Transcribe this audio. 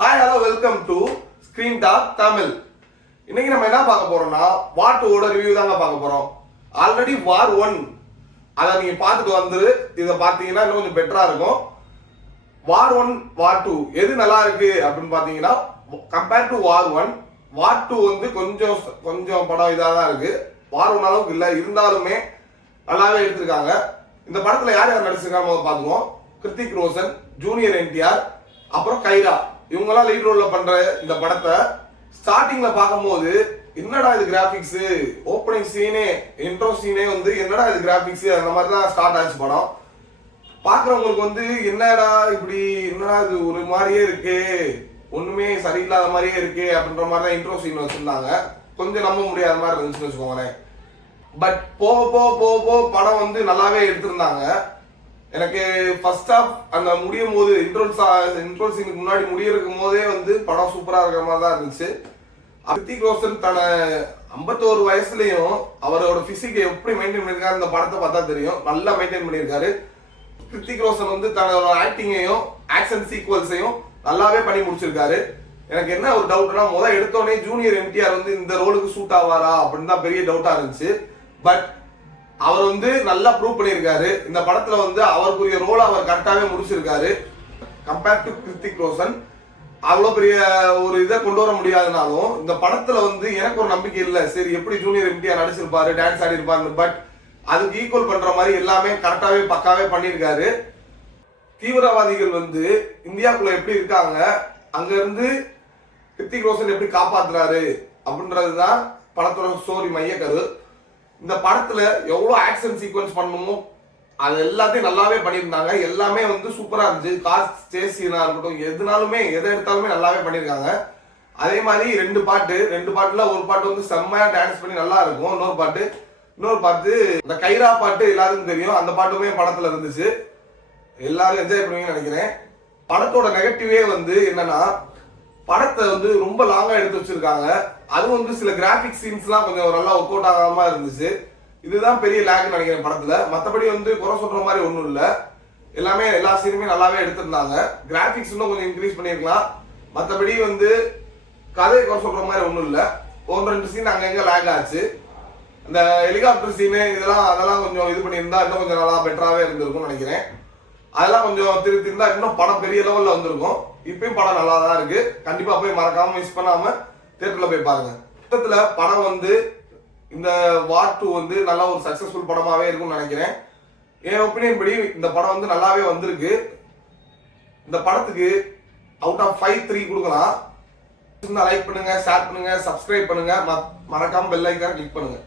Hi hello welcome to Screen Talk Tamil. இன்னைக்கு நம்ம என்ன பார்க்க போறோம்னா வார் 2 ரிவ்யூ தாங்க பார்க்க போறோம். ஆல்ரெடி வார் 1 அதை நீங்க பார்த்துட்டு வந்து இதை பார்த்தீங்கன்னா இன்னும் கொஞ்சம் பெட்டரா இருக்கும். வார் 1 வார் 2 எது நல்லா இருக்கு அப்படின்னு பார்த்தீங்கன்னா கம்பேர் டு வார் 1 வார் 2 வந்து கொஞ்சம் படம் இதாக தான் இருக்கு. வார் 1 அளவுக்கு இல்லை, இருந்தாலுமே நல்லாவே எடுத்திருக்காங்க. இந்த படத்துல யார் யார் நடிச்சிருக்காங்க பார்த்துக்குவோம். கிருத்திக் ரோஷன், ஜூனியர் என்டிஆர், அப்புறம் கைரா, இவங்கெல்லாம் லீட் ரோல்ல பண்ற இந்த படத்தை ஸ்டார்டிங்ல பார்க்கும்போது என்னடா இது கிராபிக்ஸ், ஓப்பனிங் சீனே இன்ட்ரோ சீனே வந்து என்னடா இது கிராபிக்ஸ் அந்த மாதிரி தான் ஸ்டார்ட் ஆச்சு படம். பாக்குறவங்களுக்கு வந்து என்னடா இப்படி என்னடா இது ஒரு மாதிரியே இருக்கு, ஒண்ணுமே சரியில்லாத மாதிரியே இருக்கு அப்படின்ற மாதிரி தான் இன்ட்ரோ சீன் வச்சிருந்தாங்க. கொஞ்சம் நம்ப முடியாத மாதிரி இருந்துச்சுன்னு வச்சுக்கோங்களேன். பட் போக படம் வந்து நல்லாவே எடுத்திருந்தாங்க. எனக்கு ஃபர்ஸ்ட் ஹாஃப் அந்த முடியும் போது இன்ட்ரோல் சீனுக்கு முன்னாடி முடியிருக்கும் போதே வந்து படம் சூப்பரா இருக்கிற மாதிரி தான் இருந்துச்சு. கிருத்திக் ரோஷன் தன 51 வயசுலயும் அவரோட பிசிக்கை எப்படி மெயின்டைன் பண்ணிருக்காரு இந்த படத்தை பார்த்தா தெரியும். நல்லா மெயின்டைன் பண்ணியிருக்காரு. கிருத்திக் ரோஷன் வந்து தன்னோட ஆக்டிங்கையும் ஆக்ஷன் சீக்வல்ஸையும் நல்லாவே பண்ணி முடிச்சிருக்காரு. எனக்கு என்ன ஒரு டவுட்னா எடுத்தோடனே ஜூனியர் என்டிஆர் வந்து இந்த ரோலுக்கு சூட் ஆவாரா அப்படின்னு தான் பெரிய டவுட்டா இருந்துச்சு. பட் அவர் வந்து நல்லா ப்ரூவ் பண்ணியிருக்காரு. இந்த படத்துல வந்து அவருக்குரிய ரோலை அவர் கரெக்டாவே முடிச்சிருக்காரு. கம்பேர் டு கிருத்திக் ரோஷன் அவ்வளோ பெரிய ஒரு இதை கொண்டு வர முடியாதுனாலும் இந்த படத்துல வந்து எனக்கு ஒரு நம்பிக்கை இல்லை. சரி எப்படி ஜூனியர் என்டிஆர் நடிச்சிருப்பாரு, டான்ஸ் ஆடி இருப்பாரு, பட் அதுக்கு ஈக்குவல் பண்ற மாதிரி எல்லாமே கரெக்டாவே பக்காவே பண்ணியிருக்காரு. தீவிரவாதிகள் வந்து இந்தியாவுக்குள்ள எப்படி இருக்காங்க, அங்க இருந்து கிருத்திக் ரோஷன் எப்படி காப்பாத்துறாரு அப்படின்றதுதான் படத்தோட ஸ்டோரி மையக்கரு. இந்த படத்துல எவ்வளவு ஆக்ஷன் சீக்வன்ஸ் பண்ணணுமோ அது எல்லாத்தையும் நல்லாவே பண்ணியிருந்தாங்க. எல்லாமே வந்து சூப்பரா இருந்துச்சு. கார் சேஸ் சீனா இருக்கட்டும், எதை எடுத்தாலுமே நல்லாவே பண்ணியிருக்காங்க. அதே மாதிரி ரெண்டு பாட்டுல ஒரு பாட்டு வந்து செம்மையா டான்ஸ் பண்ணி நல்லா இருக்கும். இன்னொரு பாட்டு இந்த கைரா பாட்டு எல்லாருக்கும் தெரியும். அந்த பாட்டுமே படத்துல இருந்துச்சு. எல்லாரும் என்ஜாய் பண்ணுவீங்கன்னு நினைக்கிறேன். படத்தோட நெகட்டிவே வந்து என்னன்னா படத்தை வந்து ரொம்ப லாங்கா எடுத்து வச்சிருக்காங்க. அது வந்து சில கிராபிக் சீன்ஸ்லாம் கொஞ்சம் நல்லா ஒர்க் அவுட் ஆகாம இருந்துச்சு. இதுதான் பெரிய லேக்னு நினைக்கிறேன் படத்துல. மற்றபடி வந்து குறை சொல்ற மாதிரி ஒன்றும் இல்லை. எல்லா சீனுமே நல்லாவே எடுத்திருந்தாங்க. கிராபிக்ஸ் இன்னும் கொஞ்சம் இன்க்ரீஸ் பண்ணியிருக்கலாம். மற்றபடி வந்து கதையை குறை சொல்ற மாதிரி ஒன்றும் இல்லை. 1-2 சீன் அங்கங்க லேக் ஆச்சு. இந்த ஹெலிகாப்டர் சீனு அதெல்லாம் கொஞ்சம் இது பண்ணியிருந்தா இன்னும் கொஞ்சம் நல்லா பெட்டராகவே இருந்திருக்கும்னு நினைக்கிறேன். அதெல்லாம் கொஞ்சம் திருத்திருந்தா இன்னும் படம் பெரிய லெவல்ல வந்திருக்கும். இப்பயும் படம் நல்லா தான் இருக்கு. கண்டிப்பா போய் மறக்காம மிஸ் பண்ணாம தியேட்டர்ல போய் பாருங்க. மொத்தத்துல படம் வந்து இந்த வார் 2 வந்து நல்ல ஒரு சக்சஸ்ஃபுல் படமாவே இருக்கும்னு நினைக்கிறேன். என் ஒப்பீனியன் படி இந்த படம் வந்து நல்லாவே வந்திருக்கு. இந்த படத்துக்கு அவுட் ஆஃப் 5 3 கொடுக்கலாம். லைக் பண்ணுங்க, ஷேர் பண்ணுங்க, சப்ஸ்கிரைப் பண்ணுங்க, மறக்காம பெல் ஐகானை கிளிக் பண்ணுங்க.